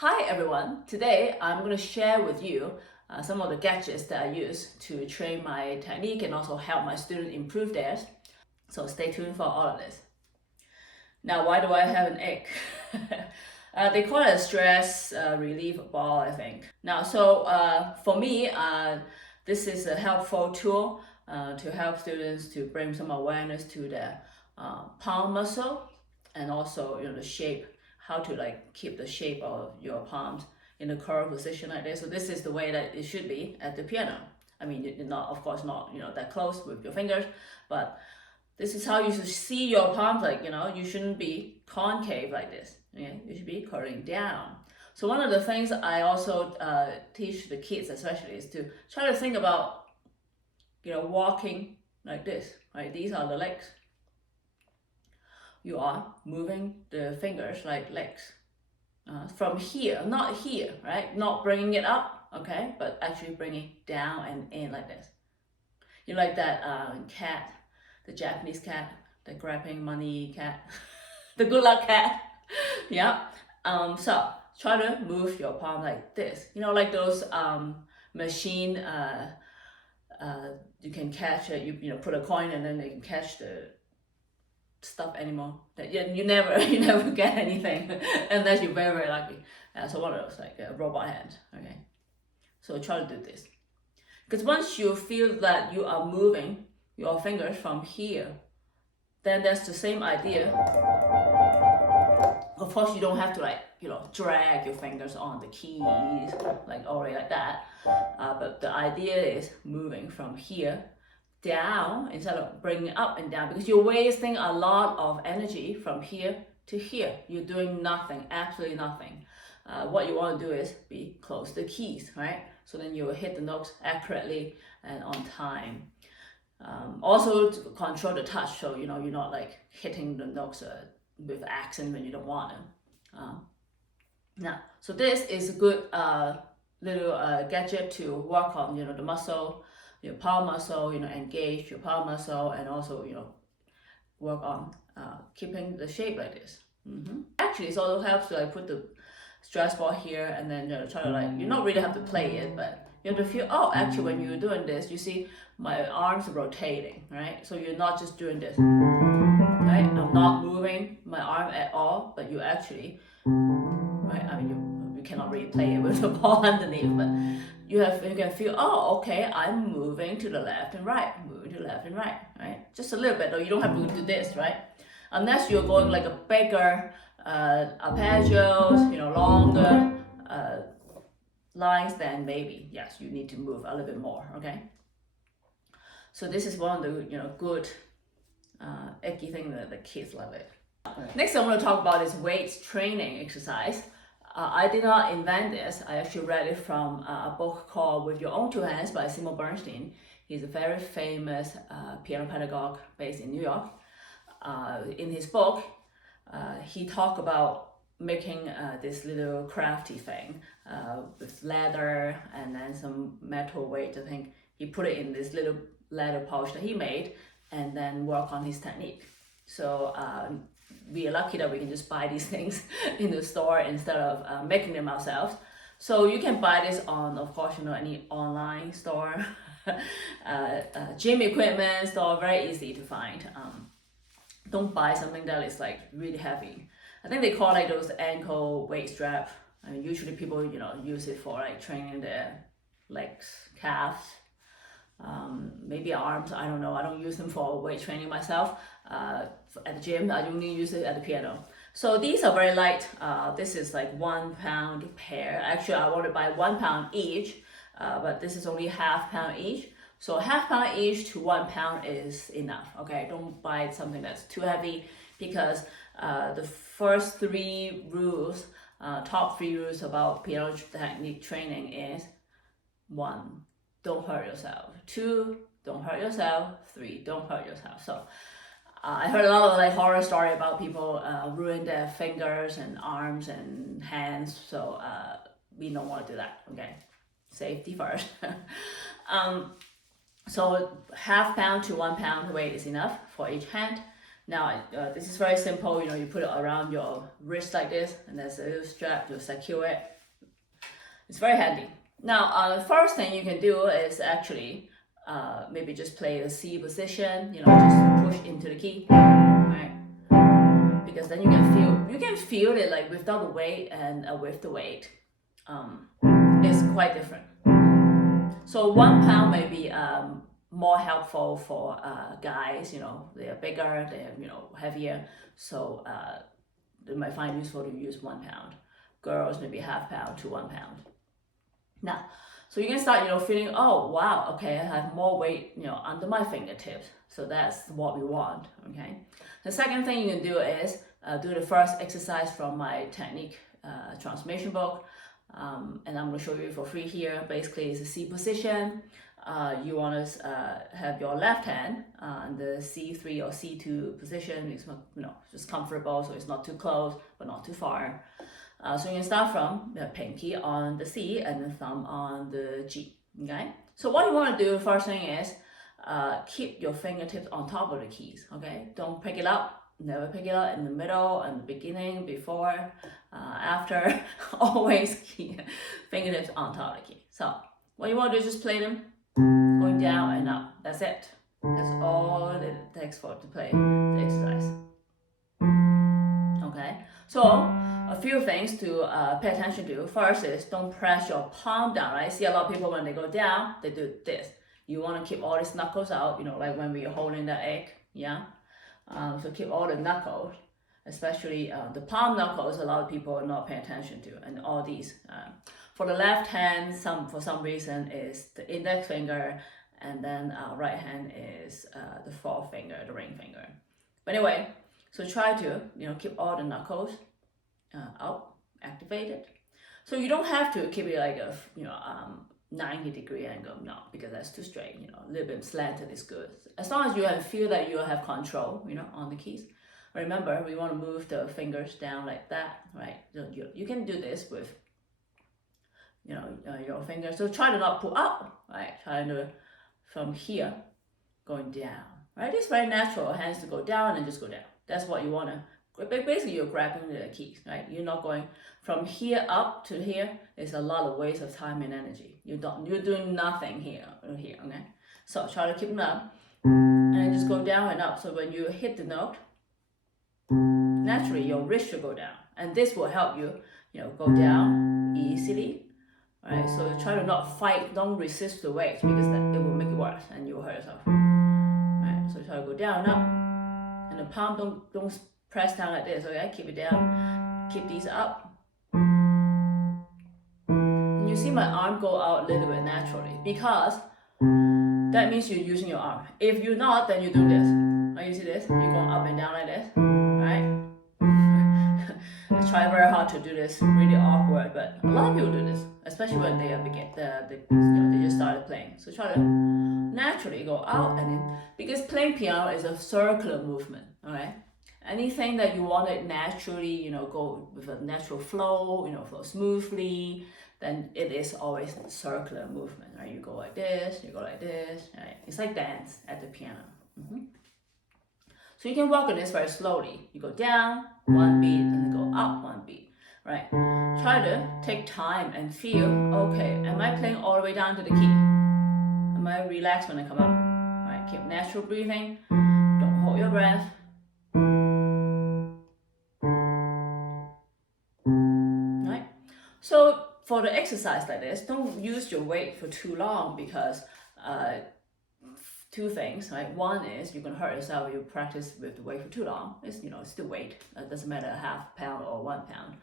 Hi everyone, today I'm going to share with you some of the gadgets that I use to train my technique and also help my students improve theirs. So stay tuned for all of this. Now, why do I have an egg? They call it a stress relief ball, I think. Now, for me, this is a helpful tool to help students to bring some awareness to their palm muscle and also the shape, how to keep the shape of your palms in a curved position like this. So this is the way that it should be at the piano. I mean, you're not, of course, not that close with your fingers, but this is how you should see your palms. You shouldn't be concave like this. Okay? You should be curling down. So one of the things I also teach the kids, especially, is to try to think about, walking like this. Right? These are the legs. You are moving the fingers like legs from here, not here, right? Not bringing it up, okay, but actually bringing it down and in like this. You like that cat, the Japanese cat, the grabbing money cat, the good luck cat. Yeah. So try to move your palm like this. Like those machine. You can catch it. You put a coin and then they can catch the stuffed animal. That you never get anything unless you're very very lucky. So one of those like a robot hand. Okay. So try to do this. Because once you feel that you are moving your fingers from here, then that's the same idea. Of course, you don't have to drag your fingers on the keys already like that. But the idea is moving from here down instead of bringing up and down, because you're wasting a lot of energy from here to here. You're doing nothing, absolutely nothing. What you want to do is be close to the keys, right? So then you will hit the notes accurately and on time. Also to control the touch, so you're not hitting the notes with accent when you don't want to. Now, so this is a good little gadget to work on, the muscle, your palm muscle, engage your palm muscle, and also, work on keeping the shape like this. Actually, it also helps to put the stress ball here and then try to you don't really have to play it, but you have to feel, oh, actually when you're doing this, you see my arms are rotating, right? So you're not just doing this, right? I'm not moving my arm at all, but you actually, right? I mean, you cannot really play it with the ball underneath, but you can feel, oh, okay, I'm moving to the left and right, moving to the left and right, right? Just a little bit, though. You don't have to do this, right? Unless you're going like a bigger arpeggios, longer lines, then maybe, yes, you need to move a little bit more, okay? So this is one of the, good icky thing that the kids love it. Next I'm going to talk about is weight training exercise. I did not invent this. I actually read it from a book called With Your Own Two Hands by Seymour Bernstein. He's a very famous piano pedagogue based in New York. In his book, he talked about making this little crafty thing with leather and then some metal weight. I think he put it in this little leather pouch that he made and then work on his technique. So we are lucky that we can just buy these things in the store instead of making them ourselves. So you can buy this on, of course, any online store, gym equipment store, very easy to find. Don't buy something that is really heavy. I think they call those ankle weight strap. I mean, usually people use it for training their legs, calves, maybe arms. I don't know. I don't use them for weight training myself. At the gym, I only use it at the piano. So these are very light. This is 1 pound pair. Actually, I want to buy 1 pound each, but this is only half pound each. So half pound each to 1 pound is enough. Okay, don't buy something that's too heavy, because the first top three rules about piano technique training is: 1, don't hurt yourself. 2, don't hurt yourself. 3, don't hurt yourself. So I heard a lot of horror story about people ruin their fingers and arms and hands. So we don't want to do that. Okay, safety first. So half pound to 1 pound weight is enough for each hand. Now, this is very simple. You know, you put it around your wrist like this, and there's a little strap to secure it. It's very handy. Now, the first thing you can do is actually maybe just play the C position. You know, just push into the key, right? Because then you can feel it like without the weight and with the weight. It's quite different. So 1 pound may be more helpful for guys. You know, they are bigger, they are, you know, heavier, so they might find it useful to use 1 pound. Girls maybe ½ pound to 1 pound. Now, so you can start, you know, feeling, oh wow, okay, I have more weight, you know, under my fingertips. So that's what we want. Okay. The second thing you can do is do the first exercise from my technique transformation book. And I'm going to show you for free here. Basically, it's a C position. You want to have your left hand in the C3 or C2 position. It's not, you know, just comfortable, so it's not too close but not too far. So you can start from the pinky on the C and the thumb on the G. Okay. So what you want to do, first thing is keep your fingertips on top of the keys. Okay. Don't pick it up. Never pick it up in the middle, in the beginning, before, after. Always keep fingertips on top of the key. So what you want to do is just play them going down and up. That's it. That's all it takes for to play the exercise. Okay. So a few things to pay attention to. First is don't press your palm down. Right? See a lot of people when they go down, they do this. You want to keep all these knuckles out. You know, like when we're holding the egg. Yeah. So keep all the knuckles, especially the palm knuckles, a lot of people are not paying attention to, and all these. For the left hand, for some reason is the index finger, and then right hand is the forefinger, the ring finger. But anyway, so try to, you know, keep all the knuckles out, activated. So you don't have to keep it like a, you know, 90-degree angle, no, because that's too straight. You know, a little bit slanted is good. As long as you feel that you have control, you know, on the keys. Remember, we want to move the fingers down like that, right? So you can do this with, you know, your fingers. So try to not pull up, right? Try to from here going down, right? It's very natural. Hands to go down and just go down. That's what you want to. Basically, you're grabbing the keys, right? You're not going from here up to here. It's a lot of waste of time and energy. You're doing nothing here, okay? So try to keep them up, and then just go down and up. So when you hit the note, naturally your wrist should go down, and this will help you, you know, go down easily, right? So try to not fight, don't resist the weight, because that it will make it worse and you will hurt yourself, right? So try to go down and up, and the palm don't press down like this, okay? Keep it down, keep these up. And you see my arm go out a little bit naturally, because that means you're using your arm. If you're not, then you do this. Right? You see this? You're going up and down like this, right? I try very hard to do this, really awkward, but a lot of people do this, especially when they are they just started playing. So try to naturally go out and in, because playing piano is a circular movement, okay? Anything that you want it naturally, you know, go with a natural flow, you know, flow smoothly, then it is always a circular movement, right? You go like this, you go like this, right? It's like dance at the piano. So you can work on this very slowly. You go down, 1 beat, and then go up 1 beat, right? Try to take time and feel, okay, am I playing all the way down to the key? Am I relaxed when I come up? Right? Keep natural breathing. Don't hold your breath. Right? So for the exercise like this, don't use your weight for too long, because two things, right? One is you can hurt yourself if you practice with the weight for too long. It's, you know, it's still weight. It doesn't matter ½ pound or 1 pound.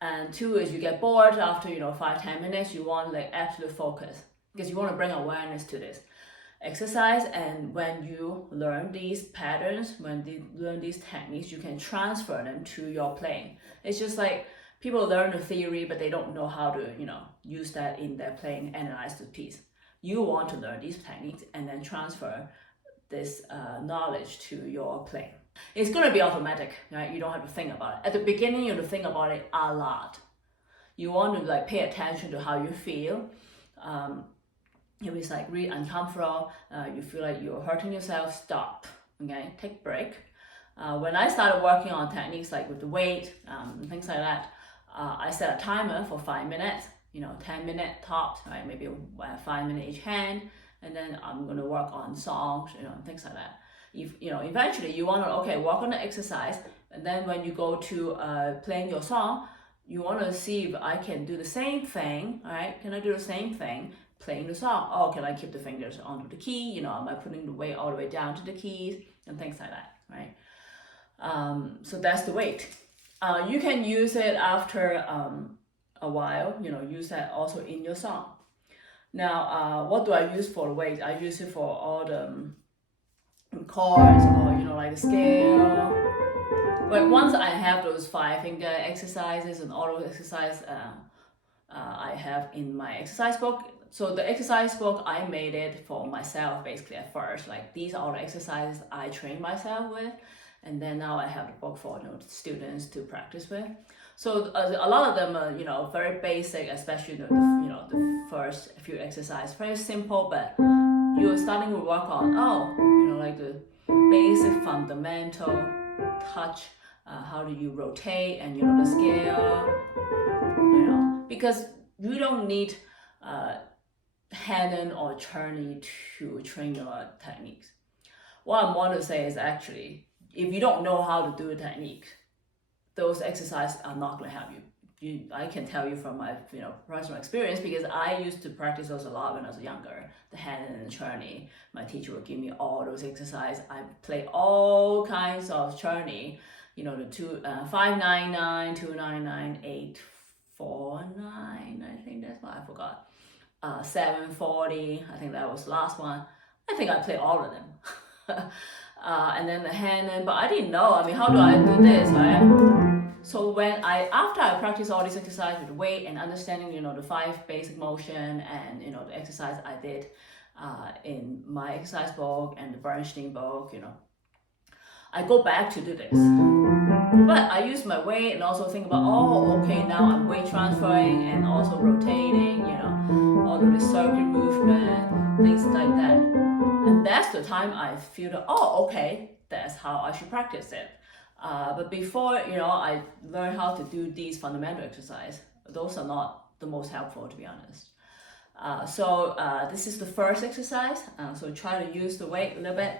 And two is you get bored after, you know, 5-10 minutes. You want like absolute focus, because you want to bring awareness to this exercise. And when you learn these patterns, when you learn these techniques, you can transfer them to your playing. It's just like people learn the theory, but they don't know how to, you know, use that in their playing, analyze the piece. You want to learn these techniques and then transfer this knowledge to your playing. It's going to be automatic, right? You don't have to think about it. At the beginning, you have to think about it a lot. You want to like pay attention to how you feel. If it's like really uncomfortable, you feel like you're hurting yourself, stop, okay? Take a break. When I started working on techniques like with the weight and things like that, I set a timer for 5 minutes, 10-minute tops, right? Maybe 5 minutes each hand, and then I'm gonna work on songs, things like that. If eventually you wanna work on the exercise, and then when you go to playing your song, you wanna see if I can do the same thing, right? Can I do the same thing playing the song? Oh, can I keep the fingers onto the key? Am I putting the weight all the way down to the keys and things like that, right? So that's the weight. You can use it after a while, use that also in your song. Now, what do I use for the weight? I use it for all the chords, or like the scale. But once I have those 5-finger exercises and all those exercises I have in my exercise book. So the exercise book, I made it for myself basically at first. Like these are the exercises I train myself with. And then now I have the book for students to practice with. So a lot of them are very basic, especially the first few exercises, very simple. But you're starting to work on like the basic fundamental touch. How do you rotate and the scale? Because you don't need Hanon or Czerny to train your techniques. What I want to say is actually, if you don't know how to do a technique, those exercises are not going to help you. I can tell you from my personal experience, because I used to practice those a lot when I was younger. The Hanon and Czerny, my teacher would give me all those exercises. I play all kinds of Czerny, the 599, 299, 849. I think that's what I forgot. 740. I think that was the last one. I think I played all of them. And then the Hanon, but I didn't know. How do I do this, right? So after I practice all these exercises with weight and understanding, the 5 basic motion and the exercise I did in my exercise book and the Bernstein book, I go back to do this. But I use my weight and also think about, now I'm weight transferring and also rotating, all of the circuit movement, things like that. And that's the time I feel that, that's how I should practice it. But before, I learned how to do these fundamental exercises. Those are not the most helpful, to be honest. So this is the first exercise. So try to use the weight a little bit.